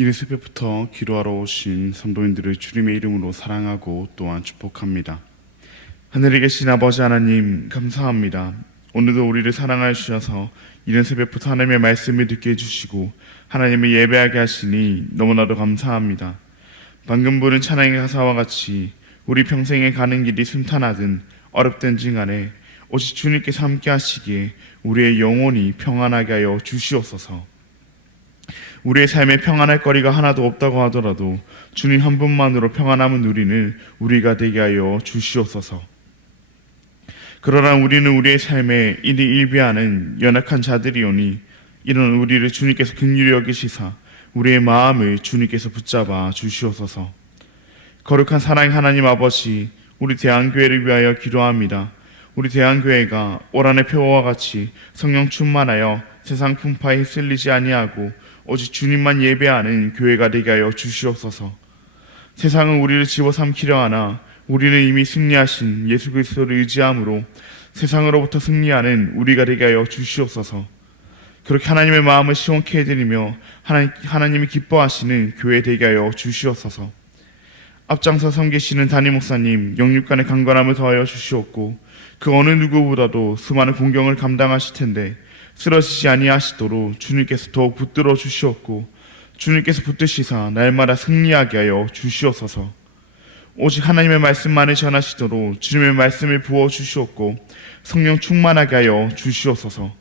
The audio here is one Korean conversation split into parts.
이른 새벽부터 기도하러 오신 성도님들을 주님의 이름으로 사랑하고 또한 축복합니다. 하늘에 계신 아버지 하나님, 감사합니다. 오늘도 우리를 사랑하여 주셔서 이른 새벽부터 하나님의 말씀을 듣게 해주시고 하나님을 예배하게 하시니 너무나도 감사합니다. 방금 부른 찬양의 가사와 같이 우리 평생에 가는 길이 순탄하든 어렵든지 간에 오직 주님께서 함께 하시기에 우리의 영혼이 평안하게 하여 주시옵소서. 우리의 삶에 평안할 거리가 하나도 없다고 하더라도 주님 한 분만으로 평안함을 누리는 우리가 되게 하여 주시옵소서. 그러나 우리는 우리의 삶에 일희일비하는 연약한 자들이오니 이런 우리를 주님께서 긍휼히 여기시사 우리의 마음을 주님께서 붙잡아 주시옵소서. 거룩한 사랑의 하나님 아버지, 우리 대한교회를 위하여 기도합니다. 우리 대한교회가 올 한해 표어와 같이 성령 충만하여 세상 풍파에 휩쓸리지 아니하고 오직 주님만 예배하는 교회가 되게 하여 주시옵소서. 세상은 우리를 집어삼키려 하나 우리는 이미 승리하신 예수 그리스도를 의지함으로 세상으로부터 승리하는 우리가 되게 하여 주시옵소서. 그렇게 하나님의 마음을 시원케 해드리며 하나님이 기뻐하시는 교회 되게 하여 주시옵소서. 앞장서 섬기시는 담임 목사님 영육간의 강건함을 더하여 주시옵고 그 어느 누구보다도 수많은 공경을 감당하실 텐데 쓰러지지 아니하시도록 주님께서 더욱 붙들어 주시옵고 주님께서 붙드시사 날마다 승리하게 하여 주시옵소서. 오직 하나님의 말씀만을 전하시도록 주님의 말씀을 부어 주시옵고 성령 충만하게 하여 주시옵소서.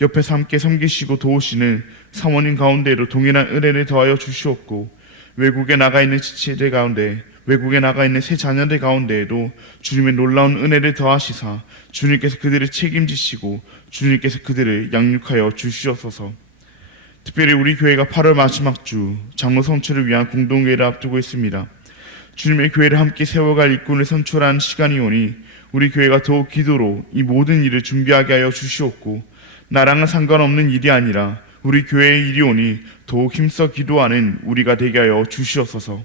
옆에서 함께 섬기시고 도우시는 사모님 가운데에도 동일한 은혜를 더하여 주시옵고 외국에 나가 있는 지체들 가운데 외국에 나가 있는 새 자녀들 가운데에도 주님의 놀라운 은혜를 더하시사 주님께서 그들을 책임지시고 주님께서 그들을 양육하여 주시옵소서. 특별히 우리 교회가 8월 마지막 주 장로 선출을 위한 공동회의를 앞두고 있습니다. 주님의 교회를 함께 세워갈 일꾼을 선출하는 시간이 오니 우리 교회가 더욱 기도로 이 모든 일을 준비하게 하여 주시옵고 나랑은 상관없는 일이 아니라 우리 교회의 일이 오니 더욱 힘써 기도하는 우리가 되게 하여 주시옵소서.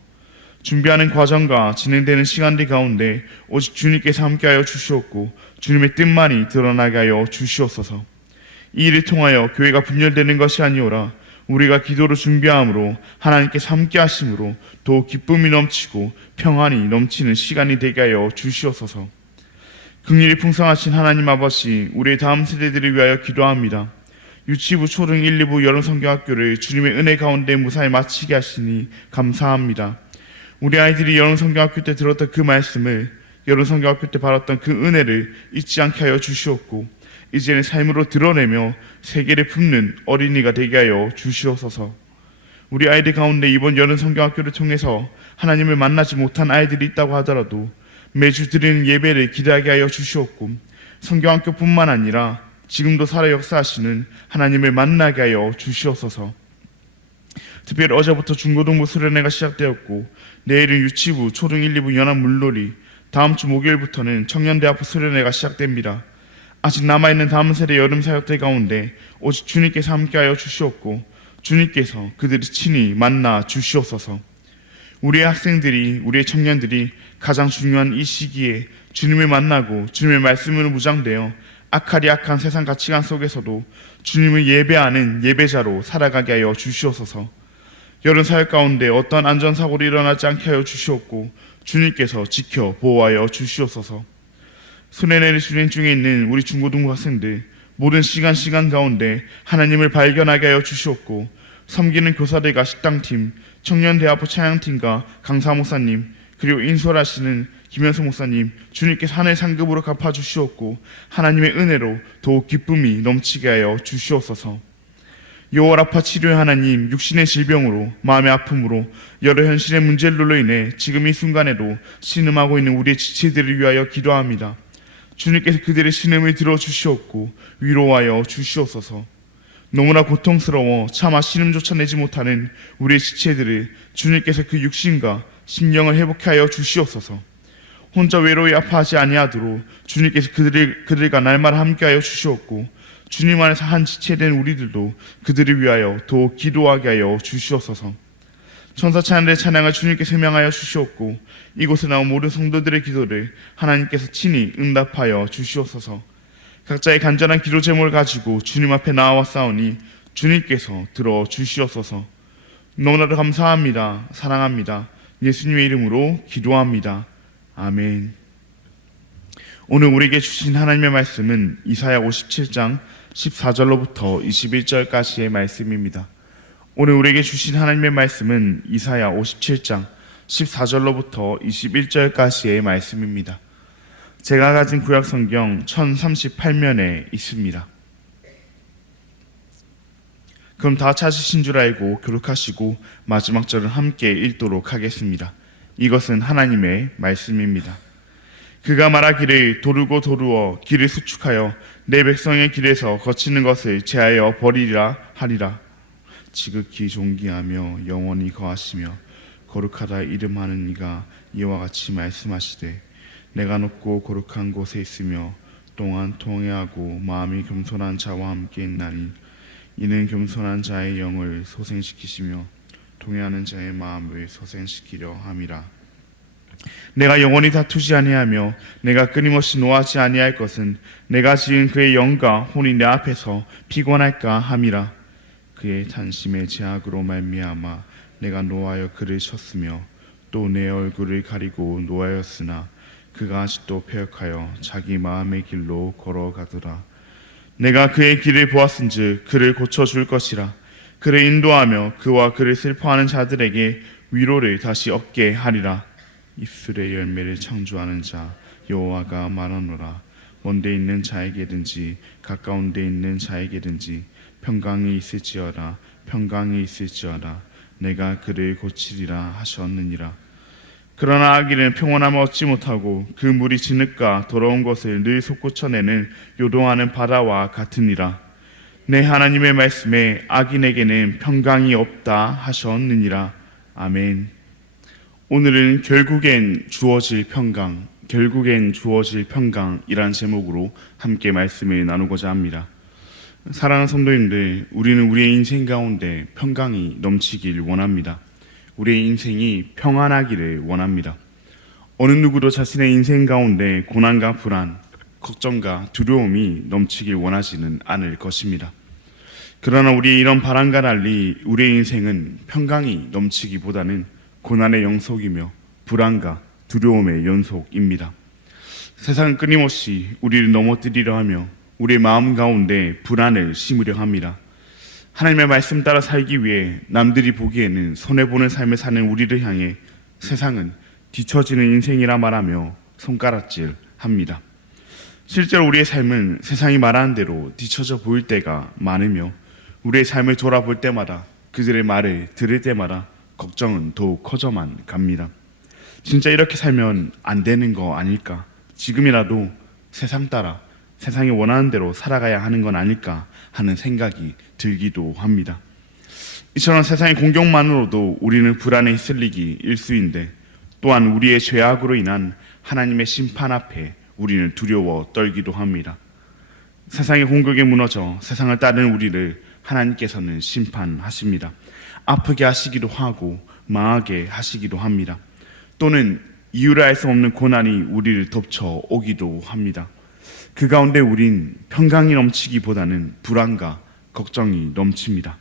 준비하는 과정과 진행되는 시간들 가운데 오직 주님께서 함께하여 주시옵고 주님의 뜻만이 드러나게 하여 주시옵소서. 이 일을 통하여 교회가 분열되는 것이 아니오라 우리가 기도로 준비함으로 하나님께서 함께하심으로 더욱 기쁨이 넘치고 평안이 넘치는 시간이 되게 하여 주시옵소서. 긍휼이 풍성하신 하나님 아버지, 우리의 다음 세대들을 위하여 기도합니다. 유치부, 초등 1, 2부 여름성경학교를 주님의 은혜 가운데 무사히 마치게 하시니 감사합니다. 우리 아이들이 여름성경학교 때 들었던 그 말씀을 여름성경학교 때 받았던 그 은혜를 잊지 않게 하여 주시옵고 이제는 삶으로 드러내며 세계를 품는 어린이가 되게 하여 주시옵소서. 우리 아이들 가운데 이번 여름성경학교를 통해서 하나님을 만나지 못한 아이들이 있다고 하더라도 매주 드리는 예배를 기대하게 하여 주시옵고 성경학교뿐만 아니라 지금도 살아 역사하시는 하나님을 만나게 하여 주시옵소서. 특별히 어제부터 중고등부 수련회가 시작되었고 내일은 유치부, 초등 1, 2부 연합 물놀이, 다음 주 목요일부터는 청년대학부 수련회가 시작됩니다. 아직 남아있는 다음 세대 여름 사역들 가운데 오직 주님께서 함께하여 주시옵고 주님께서 그들을 친히 만나 주시옵소서. 우리의 학생들이, 우리의 청년들이 가장 중요한 이 시기에 주님을 만나고 주님의 말씀으로 무장되어 악한 세상 가치관 속에서도 주님을 예배하는 예배자로 살아가게 하여 주시옵소서. 여름 사역 가운데 어떠한 안전사고로 일어나지 않게 하여 주시옵고 주님께서 지켜 보호하여 주시옵소서. 수련회를 진행 중에 있는 우리 중고등부 학생들 모든 시간 가운데 하나님을 발견하게 하여 주시옵고 섬기는 교사들과 식당팀, 청년대학부 찬양팀과 강사 목사님 그리고 인솔하시는 김현수 목사님 주님께서 하늘 상급으로 갚아주시옵고 하나님의 은혜로 더욱 기쁨이 넘치게 하여 주시옵소서. 여호와 라파 치료의 하나님, 육신의 질병으로 마음의 아픔으로 여러 현실의 문제들로 인해 지금 이 순간에도 신음하고 있는 우리의 지체들을 위하여 기도합니다. 주님께서 그들의 신음을 들어주시옵고 위로하여 주시옵소서. 너무나 고통스러워 차마 신음조차 내지 못하는 우리의 지체들을 주님께서 그 육신과 심령을 회복해 하여 주시옵소서. 혼자 외로이 아파하지 아니하도록 주님께서 그들과 날마다 함께하여 주시옵고 주님 안에서 한 지체된 우리들도 그들을 위하여 더욱 기도하게 하여 주시옵소서. 천사 찬양의 찬양을 주님께서 명하여 주시옵고 이곳에 나온 모든 성도들의 기도를 하나님께서 친히 응답하여 주시옵소서. 각자의 간절한 기도 제목을 가지고 주님 앞에 나아왔사오니 주님께서 들어 주시옵소서. 너무나도 감사합니다. 사랑합니다. 예수님의 이름으로 기도합니다. 아멘. 오늘 우리에게 주신 하나님의 말씀은 이사야 57장 14절로부터 21절까지의 말씀입니다. 오늘 우리에게 주신 하나님의 말씀은 이사야 57장 14절로부터 21절까지의 말씀입니다. 제가 가진 구약 성경 1038면에 있습니다. 그럼 다 찾으신 줄 알고 교록하시고 마지막 절을 함께 읽도록 하겠습니다. 이것은 하나님의 말씀입니다. 그가 말하기를 도르고 도루어 길을 수축하여 내 백성의 길에서 거치는 것을 제하여 버리리라 하리라. 지극히 존귀하며 영원히 거하시며 거룩하다 이름하는 이가 이와 같이 말씀하시되 내가 높고 거룩한 곳에 있으며 또한 통회하고 마음이 겸손한 자와 함께 있나니 이는 겸손한 자의 영을 소생시키시며 통회하는 자의 마음을 소생시키려 함이라. 내가 영원히 다투지 아니하며 내가 끊임없이 노하지 아니할 것은 내가 지은 그의 영과 혼이 내 앞에서 피곤할까 함이라. 그의 탄심의 제약으로 말미암아 내가 노하여 그를 쳤으며 또 내 얼굴을 가리고 노하였으나 그가 아직도 패역하여 자기 마음의 길로 걸어가더라. 내가 그의 길을 보았은즉 그를 고쳐줄 것이라. 그를 인도하며 그와 그를 슬퍼하는 자들에게 위로를 다시 얻게 하리라. 입술의 열매를 창조하는 자 여호와가 말하노라. 먼데 있는 자에게든지 가까운 데 있는 자에게든지 평강이 있을지어다. 평강이 있을지어다. 내가 그를 고치리라 하셨느니라. 그러나 악인은 평온함을 얻지 못하고 그 물이 진흙과 더러운 것을 늘 솟구쳐내는 요동하는 바다와 같으니라. 내 하나님의 말씀에 악인에게는 평강이 없다 하셨느니라. 아멘. 오늘은 결국엔 주어질 평강이란 제목으로 함께 말씀을 나누고자 합니다. 사랑하는 성도님들, 우리는 우리의 인생 가운데 평강이 넘치길 원합니다. 우리의 인생이 평안하기를 원합니다. 어느 누구도 자신의 인생 가운데 고난과 불안, 걱정과 두려움이 넘치길 원하지는 않을 것입니다. 그러나 우리의 이런 바람과 달리 우리의 인생은 평강이 넘치기보다는 고난의 연속이며 불안과 두려움의 연속입니다. 세상은 끊임없이 우리를 넘어뜨리려 하며 우리의 마음 가운데 불안을 심으려 합니다. 하나님의 말씀 따라 살기 위해 남들이 보기에는 손해보는 삶을 사는 우리를 향해 세상은 뒤처지는 인생이라 말하며 손가락질합니다. 실제로 우리의 삶은 세상이 말하는 대로 뒤처져 보일 때가 많으며 우리의 삶을 돌아볼 때마다 그들의 말을 들을 때마다 걱정은 더욱 커져만 갑니다. 진짜 이렇게 살면 안 되는 거 아닐까? 지금이라도 세상 따라 세상이 원하는 대로 살아가야 하는 건 아닐까 하는 생각이 들기도 합니다. 이처럼 세상의 공격만으로도 우리는 불안에 휩쓸리기 일쑤인데 또한 우리의 죄악으로 인한 하나님의 심판 앞에 우리는 두려워 떨기도 합니다. 세상의 공격에 무너져 세상을 따르는 우리를 하나님께서는 심판하십니다. 아프게 하시기도 하고 망하게 하시기도 합니다. 또는 이유를 알 수 없는 고난이 우리를 덮쳐 오기도 합니다. 그 가운데 우린 평강이 넘치기보다는 불안과 걱정이 넘칩니다.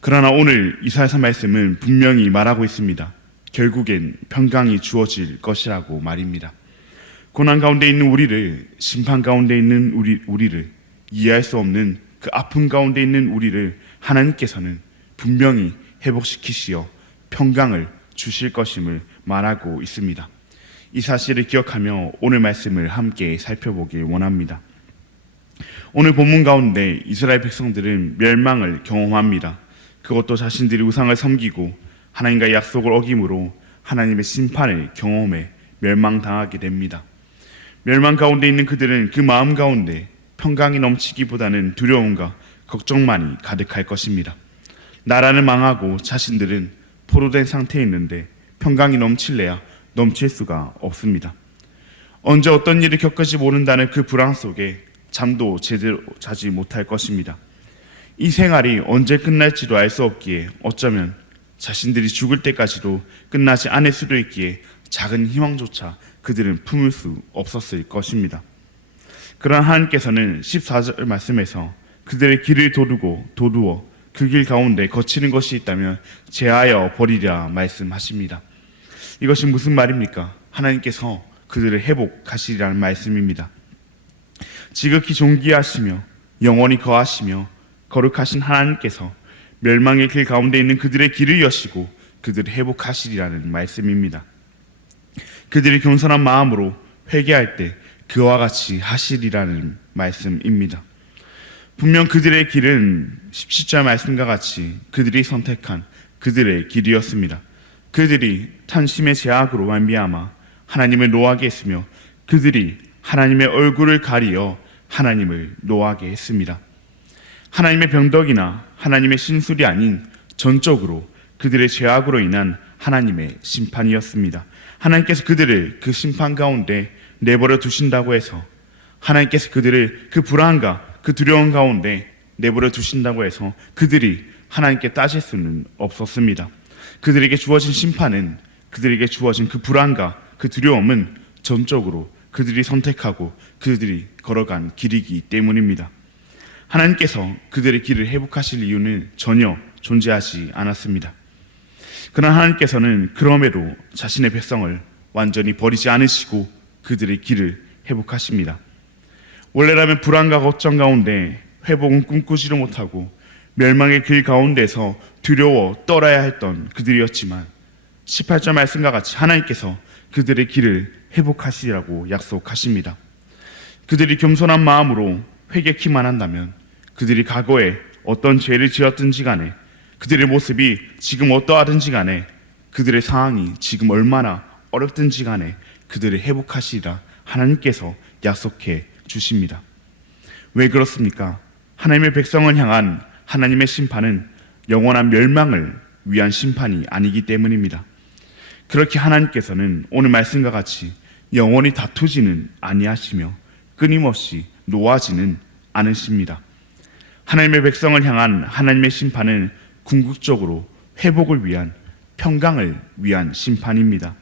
그러나 오늘 이사야서 말씀은 분명히 말하고 있습니다. 결국엔 평강이 주어질 것이라고 말입니다. 고난 가운데 있는 우리를, 심판 가운데 있는 우리를, 이해할 수 없는 그 아픔 가운데 있는 우리를 하나님께서는 분명히 회복시키시어 평강을 주실 것임을 말하고 있습니다. 이 사실을 기억하며 오늘 말씀을 함께 살펴보길 원합니다. 오늘 본문 가운데 이스라엘 백성들은 멸망을 경험합니다. 그것도 자신들이 우상을 섬기고 하나님과의 약속을 어김으로 하나님의 심판을 경험해 멸망당하게 됩니다. 멸망 가운데 있는 그들은 그 마음 가운데 평강이 넘치기보다는 두려움과 걱정만이 가득할 것입니다. 나라는 망하고 자신들은 포로된 상태에 있는데 평강이 넘칠래야 넘칠 수가 없습니다. 언제 어떤 일을 겪을지 모른다는 그 불안 속에 잠도 제대로 자지 못할 것입니다. 이 생활이 언제 끝날지도 알 수 없기에 어쩌면 자신들이 죽을 때까지도 끝나지 않을 수도 있기에 작은 희망조차 그들은 품을 수 없었을 것입니다. 그러나 하나님께서는 14절 말씀에서 그들의 길을 도두어 그 길 가운데 거치는 것이 있다면 제하여 버리라 말씀하십니다. 이것이 무슨 말입니까? 하나님께서 그들을 회복하시리라는 말씀입니다. 지극히 존귀하시며 영원히 거하시며 거룩하신 하나님께서 멸망의 길 가운데 있는 그들의 길을 여시고 그들을 회복하시리라는 말씀입니다. 그들이 겸손한 마음으로 회개할 때 그와 같이 하시리라는 말씀입니다. 분명 그들의 길은 17절 말씀과 같이 그들이 선택한 그들의 길이었습니다. 그들이 탄심의 제약으로 말미암아 하나님을 노하게 했으며 그들이 하나님의 얼굴을 가리어 하나님을 노하게 했습니다. 하나님의 병덕이나 하나님의 신술이 아닌 전적으로 그들의 죄악으로 인한 하나님의 심판이었습니다. 하나님께서 그들을 그 심판 가운데 내버려 두신다고 해서 하나님께서 그들을 그 불안과 그 두려움 가운데 내버려 두신다고 해서 그들이 하나님께 따질 수는 없었습니다. 그들에게 주어진 심판은, 그들에게 주어진 그 불안과 그 두려움은 전적으로 그들이 선택하고 그들이 걸어간 길이기 때문입니다. 하나님께서 그들의 길을 회복하실 이유는 전혀 존재하지 않았습니다. 그러나 하나님께서는 그럼에도 자신의 백성을 완전히 버리지 않으시고 그들의 길을 회복하십니다. 원래라면 불안과 걱정 가운데 회복은 꿈꾸지도 못하고 멸망의 길 가운데서 두려워 떨어야 했던 그들이었지만 18절 말씀과 같이 하나님께서 그들의 길을 회복하시리라고 약속하십니다. 그들이 겸손한 마음으로 회개키만 한다면 그들이 과거에 어떤 죄를 지었든지 간에 그들의 모습이 지금 어떠하든지 간에 그들의 상황이 지금 얼마나 어렵든지 간에 그들을 회복하시리라 하나님께서 약속해 주십니다. 왜 그렇습니까? 하나님의 백성을 향한 하나님의 심판은 영원한 멸망을 위한 심판이 아니기 때문입니다. 그렇게 하나님께서는 오늘 말씀과 같이 영원히 다투지는 아니하시며 끊임없이 노하지는 않으십니다. 하나님의 백성을 향한 하나님의 심판은 궁극적으로 회복을 위한, 평강을 위한 심판입니다.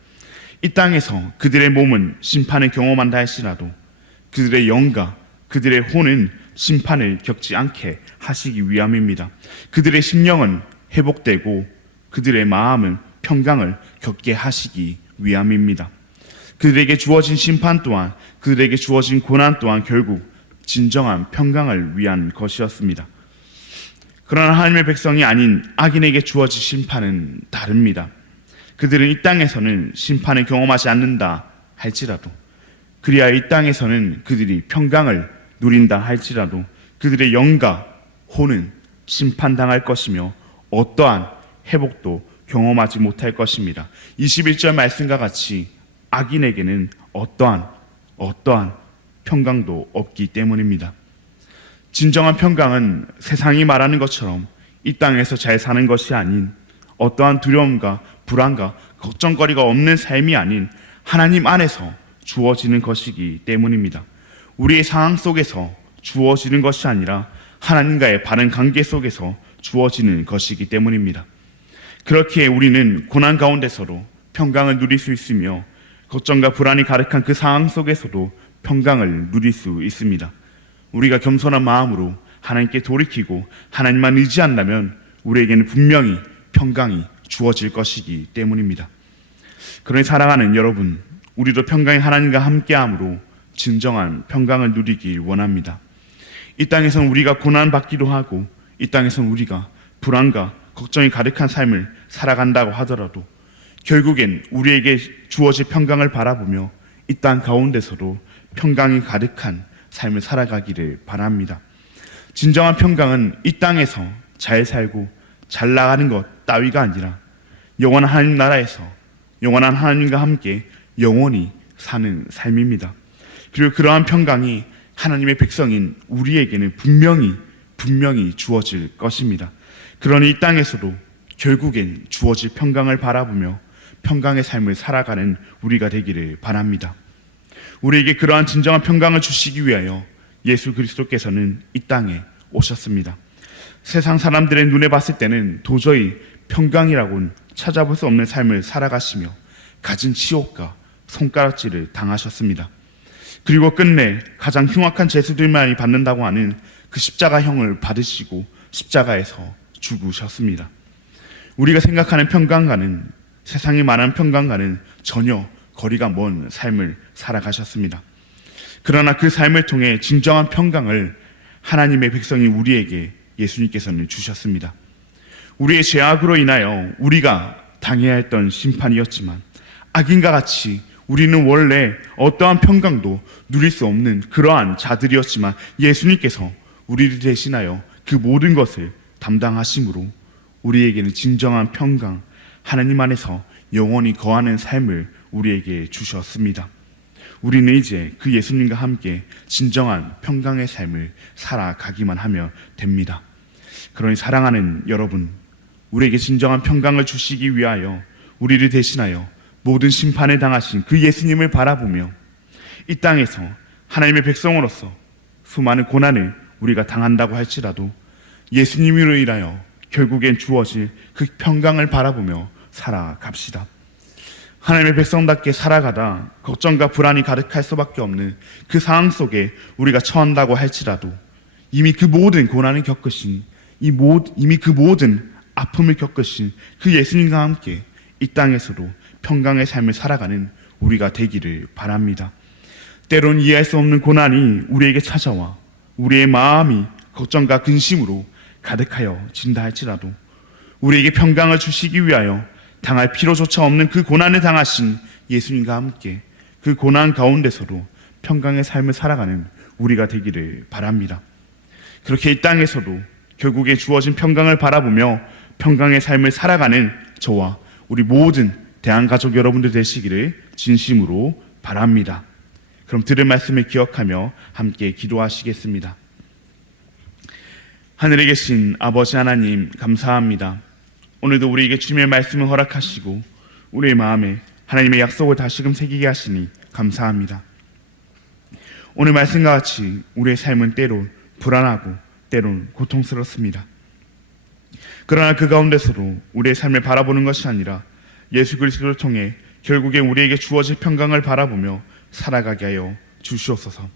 이 땅에서 그들의 몸은 심판을 경험한다 할지라도 그들의 영과 그들의 혼은 심판을 겪지 않게 하시기 위함입니다. 그들의 심령은 회복되고 그들의 마음은 평강을 겪게 하시기 위함입니다. 그들에게 주어진 심판 또한, 그들에게 주어진 고난 또한 결국 진정한 평강을 위한 것이었습니다. 그러나 하나님의 백성이 아닌 악인에게 주어진 심판은 다릅니다. 그들은 이 땅에서는 심판을 경험하지 않는다 할지라도, 그리하여 이 땅에서는 그들이 평강을 누린다 할지라도 그들의 영과 혼은 심판당할 것이며 어떠한 회복도 경험하지 못할 것입니다. 21절 말씀과 같이 악인에게는 어떠한 평강도 없기 때문입니다. 진정한 평강은 세상이 말하는 것처럼 이 땅에서 잘 사는 것이 아닌, 어떠한 두려움과 불안과 걱정거리가 없는 삶이 아닌 하나님 안에서 주어지는 것이기 때문입니다. 우리의 상황 속에서 주어지는 것이 아니라 하나님과의 바른 관계 속에서 주어지는 것이기 때문입니다. 그렇기에 우리는 고난 가운데서도 평강을 누릴 수 있으며 걱정과 불안이 가득한 그 상황 속에서도 평강을 누릴 수 있습니다. 우리가 겸손한 마음으로 하나님께 돌이키고 하나님만 의지한다면 우리에게는 분명히 평강이 주어질 것이기 때문입니다. 그러니 사랑하는 여러분, 우리도 평강의 하나님과 함께함으로 진정한 평강을 누리길 원합니다. 이 땅에서는 우리가 고난받기도 하고 이 땅에서는 우리가 불안과 걱정이 가득한 삶을 살아간다고 하더라도 결국엔 우리에게 주어질 평강을 바라보며 이 땅 가운데서도 평강이 가득한 삶을 살아가기를 바랍니다. 진정한 평강은 이 땅에서 잘 살고 잘 나가는 것 따위가 아니라 영원한 하나님 나라에서 영원한 하나님과 함께 영원히 사는 삶입니다. 그리고 그러한 평강이 하나님의 백성인 우리에게는 분명히 주어질 것입니다. 그러니 이 땅에서도 결국엔 주어질 평강을 바라보며 평강의 삶을 살아가는 우리가 되기를 바랍니다. 우리에게 그러한 진정한 평강을 주시기 위하여 예수 그리스도께서는 이 땅에 오셨습니다. 세상 사람들의 눈에 봤을 때는 도저히 평강이라고는 찾아볼 수 없는 삶을 살아가시며 가진 치욕과 손가락질을 당하셨습니다. 그리고 끝내 가장 흉악한 죄수들만이 받는다고 하는 그 십자가형을 받으시고 십자가에서 죽으셨습니다. 우리가 생각하는 평강과는, 세상이 말하는 평강과는 전혀 거리가 먼 삶을 살아가셨습니다. 그러나 그 삶을 통해 진정한 평강을 하나님의 백성인 우리에게 예수님께서는 주셨습니다. 우리의 죄악으로 인하여 우리가 당해야 했던 심판이었지만, 악인과 같이 우리는 원래 어떠한 평강도 누릴 수 없는 그러한 자들이었지만, 예수님께서 우리를 대신하여 그 모든 것을 담당하심으로 우리에게는 진정한 평강, 하나님 안에서 영원히 거하는 삶을 우리에게 주셨습니다. 우리는 이제 그 예수님과 함께 진정한 평강의 삶을 살아가기만 하면 됩니다. 그러니 사랑하는 여러분, 우리에게 진정한 평강을 주시기 위하여 우리를 대신하여 모든 심판을 당하신 그 예수님을 바라보며 이 땅에서 하나님의 백성으로서 수많은 고난을 우리가 당한다고 할지라도 예수님으로 인하여 결국엔 주어질 그 평강을 바라보며 살아갑시다. 하나님의 백성답게 살아가다 걱정과 불안이 가득할 수밖에 없는 그 상황 속에 우리가 처한다고 할지라도 이미 그 모든 고난을 겪으신, 이미 그 모든 아픔을 겪으신 그 예수님과 함께 이 땅에서도 평강의 삶을 살아가는 우리가 되기를 바랍니다. 때론 이해할 수 없는 고난이 우리에게 찾아와 우리의 마음이 걱정과 근심으로 가득하여 진다 할지라도 우리에게 평강을 주시기 위하여 당할 필요조차 없는 그 고난을 당하신 예수님과 함께 그 고난 가운데서도 평강의 삶을 살아가는 우리가 되기를 바랍니다. 그렇게 이 땅에서도 결국에 주어진 평강을 바라보며 평강의 삶을 살아가는 저와 우리 모든 대한가족 여러분들 되시기를 진심으로 바랍니다. 그럼 들은 말씀을 기억하며 함께 기도하시겠습니다. 하늘에 계신 아버지 하나님, 감사합니다. 오늘도 우리에게 주님의 말씀을 허락하시고 우리의 마음에 하나님의 약속을 다시금 새기게 하시니 감사합니다. 오늘 말씀과 같이 우리의 삶은 때론 불안하고 때론 고통스럽습니다. 그러나 그 가운데서도 우리의 삶을 바라보는 것이 아니라 예수 그리스도를 통해 결국에 우리에게 주어질 평강을 바라보며 살아가게 하여 주시옵소서.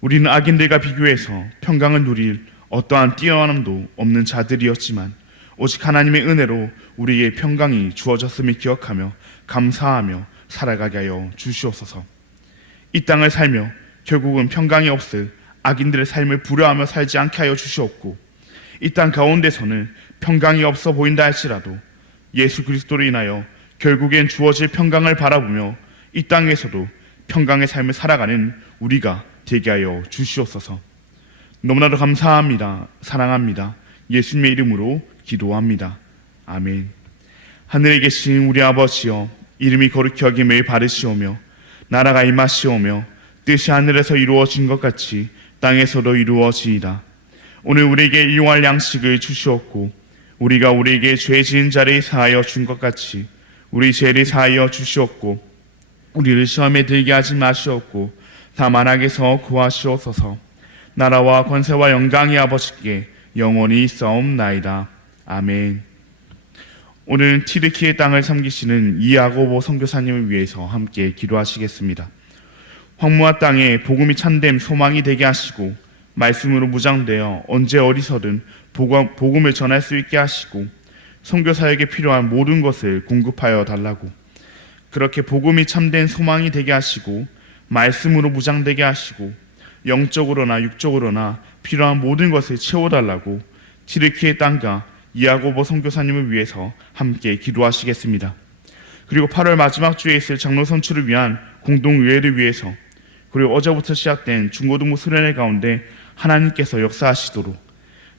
우리는 악인들과 비교해서 평강을 누릴 어떠한 뛰어남도 없는 자들이었지만 오직 하나님의 은혜로 우리에게 평강이 주어졌음을 기억하며 감사하며 살아가게 하여 주시옵소서. 이 땅을 살며 결국은 평강이 없을 악인들의 삶을 불효하며 살지 않게 하여 주시옵고, 이 땅 가운데서는 평강이 없어 보인다 할지라도 예수 그리스도로 인하여 결국엔 주어질 평강을 바라보며 이 땅에서도 평강의 삶을 살아가는 우리가 되게 하여 주시옵소서. 너무나도 감사합니다. 사랑합니다. 예수님의 이름으로 기도합니다. 아멘. 하늘에 계신 우리 아버지여, 이름이 거룩히 여김을 받으시오며 나라가 임하시오며 뜻이 하늘에서 이루어진 것 같이 땅에서도 이루어지이다. 오늘 우리에게 일용할 양식을 주시옵고 우리가 우리에게 죄 지은 자를 사하여 준 것 같이 우리 죄를 사하여 주시옵고 우리를 시험에 들게 하지 마시옵고 다만 악에서 구하시옵소서. 나라와 권세와 영광이 아버지께 영원히 있사옵나이다. 아멘. 오늘은 튀르키예 땅을 섬기시는 이야고보 선교사님을 위해서 함께 기도하시겠습니다. 황무한 땅에 복음이 참된 소망이 되게 하시고 말씀으로 무장되어 언제 어디서든 복음을 전할 수 있게 하시고 선교사에게 필요한 모든 것을 공급하여 달라고, 그렇게 복음이 참된 소망이 되게 하시고 말씀으로 무장되게 하시고 영적으로나 육적으로나 필요한 모든 것을 채워달라고 튀르키예 땅과 이야고보 선교사님을 위해서 함께 기도하시겠습니다. 그리고 8월 마지막 주에 있을 장로 선출을 위한 공동의회를 위해서, 그리고 어제부터 시작된 중고등부 수련회 가운데 하나님께서 역사하시도록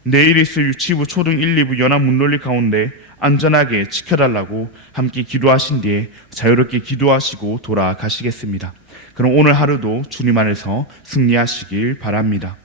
내일 있을 유치부, 초등 1, 2부 연합 문논리 가운데 안전하게 지켜달라고 함께 기도하신 뒤에 자유롭게 기도하시고 돌아가시겠습니다. 그럼 오늘 하루도 주님 안에서 승리하시길 바랍니다.